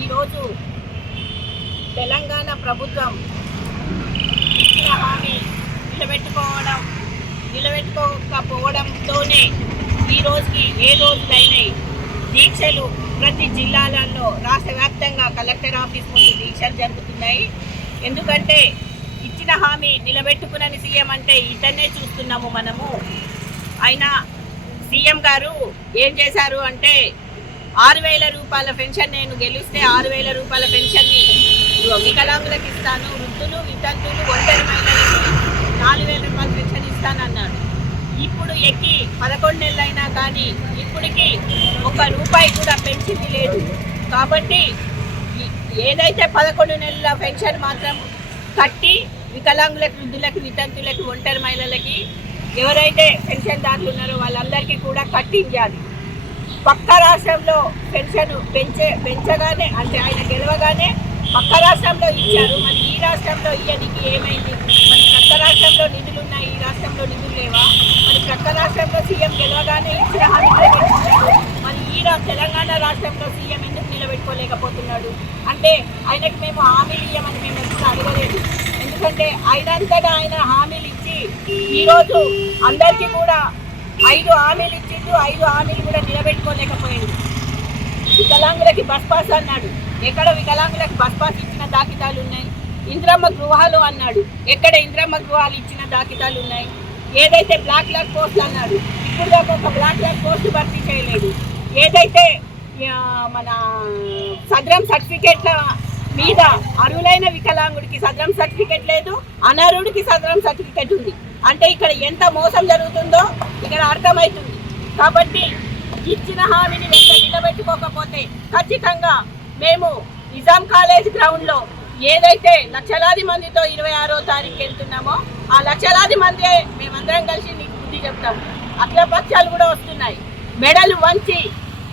ఈరోజు తెలంగాణ ప్రభుత్వం ఇచ్చిన హామీ నిలబెట్టుకోవడం నిలబెట్టుకోకపోవడంతోనే ఈ రోజుకి ఏ రోజులైనాయి దీక్షలు ప్రతి జిల్లాలలో రాష్ట్ర వ్యాప్తంగా కలెక్టర్ ఆఫీస్ ముందు దీక్షలు జరుగుతున్నాయి. ఎందుకంటే ఇచ్చిన హామీ నిలబెట్టుకునని సీఎం అంటే ఇతన్నే చూస్తున్నాము మనము. అయినా సీఎం గారు ఏం చేశారు అంటే ఆరు వేల రూపాయల పెన్షన్ నేను గెలిస్తే ఆరు వేల రూపాయల పెన్షన్ని వికలాంగులకు ఇస్తాను వృద్ధులు వితంతులు ఒంటరి మహిళలకు నాలుగు వేల రూపాయల పెన్షన్ ఇస్తానన్నాడు. ఇప్పుడు ఎక్కి పదకొండు నెలలైనా కానీ ఇప్పటికి ఒక రూపాయి కూడా పెన్షన్ లేదు. కాబట్టి ఏదైతే పదకొండు నెలల పెన్షన్ మాత్రం కట్టి వికలాంగులకు వృద్ధులకు వితంతులకు ఒంటరి మహిళలకి ఎవరైతే పెన్షన్దారులు ఉన్నారో వాళ్ళందరికీ కూడా కట్టించాలి. పక్క రాష్ట్రంలో పెన్షన్ పెంచే పెంచగానే అంటే ఆయన గెలవగానే పక్క రాష్ట్రంలో ఇచ్చారు. మరి ఈ రాష్ట్రంలో ఇయ్యడానికి ఏమైంది? మరి పక్క రాష్ట్రంలో నిధులు ఉన్నాయి ఈ రాష్ట్రంలో నిధులు లేవా? మరి పక్క రాష్ట్రంలో సీఎం గెలవగానే ఇచ్చిన హామీ మరి ఈ తెలంగాణ రాష్ట్రంలో సీఎం ఎందుకు నిలబెట్టుకోలేకపోతున్నాడు? అంటే ఆయనకి మేము హామీలు ఇవ్వమని మేము ఎప్పుడు అడగలేదు. ఎందుకంటే ఆయనంతటా ఆయన హామీలు ఇచ్చి ఈరోజు అందరికీ కూడా ఐదు హామీలు ఇచ్చిండు ఐదు హామీలు కూడా నిలబెట్టుకోలేకపోయింది వికలాంగులకి బస్ పాస్ అన్నాడు. ఎక్కడ వికలాంగులకు బస్ పాస్ ఇచ్చిన దాఖితాలు ఉన్నాయి? ఇంద్రమ్మ గృహాలు అన్నాడు. ఎక్కడ ఇంద్రమ్మ గృహాలు ఇచ్చిన దాఖితాలు ఉన్నాయి? ఏదైతే బ్లాక్ లాక్ పోస్ట్ అన్నాడు ఇప్పుడు దాకా ఒక బ్లాక్ లాక్ పోస్ట్ భర్తీ చేయలేదు. ఏదైతే మన సదరం సర్టిఫికేట్ల మీద అరువులైన వికలాంగుడికి సదరం సర్టిఫికేట్ లేదు అనర్హుడికి సదరం సర్టిఫికేట్ ఉంది. అంటే ఇక్కడ ఎంత మోసం జరుగుతుందో ఇక్కడ అర్థమవుతుంది. కాబట్టి ఇచ్చిన హామీని వెంట నిలబెట్టుకోకపోతే ఖచ్చితంగా మేము నిజాం కాలేజ్ గ్రౌండ్లో ఏదైతే లక్షలాది మందితో ఇరవై ఆరో తారీఖు వెళ్తున్నామో ఆ లక్షలాది మంది మేమందరం కలిసి నీకు బుద్ధి చెప్తాం. అఖిలపక్షాలు కూడా వస్తున్నాయి. మెడలు వంచి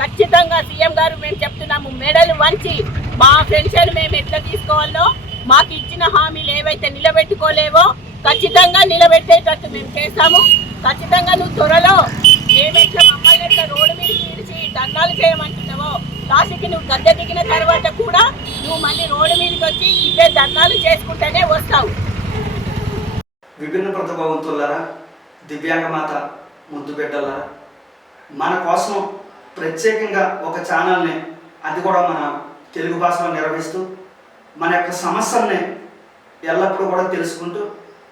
ఖచ్చితంగా సీఎం గారు మేము చెప్తున్నాము మెడలు వంచి మా పెన్షన్ మేము ఎట్లా తీసుకోవాలో మాకు ఇచ్చిన హామీలు ఏవైతే నిలబెట్టుకోలేవో ఖచ్చితంగా నిలబెట్టేటట్టు మేము చేస్తాము. ఖచ్చితంగా నువ్వు త్వరలో మేమెట్లా మమ్మల్ని ఎట్లా రోడ్డు మీద తీర్చి ధర్నాలు చేయమంటున్నావో లాస్ట్కి నువ్వు గద్దె దిగిన తర్వాత కూడా నువ్వు మళ్ళీ రోడ్డు మీదకి వచ్చి ఇవే ధర్నాలు చేసుకుంటూనే వస్తావు. విభిన్న ప్రతిభావంతులారా దివ్యాంగ మాత ముద్దు బిడ్డలారా మన కోసం ప్రత్యేకంగా ఒక ఛానల్ని అది కూడా మన తెలుగు భాషలో నిర్వహిస్తూ మన యొక్క సమస్యల్ని ఎల్లప్పుడూ కూడా తెలుసుకుంటూ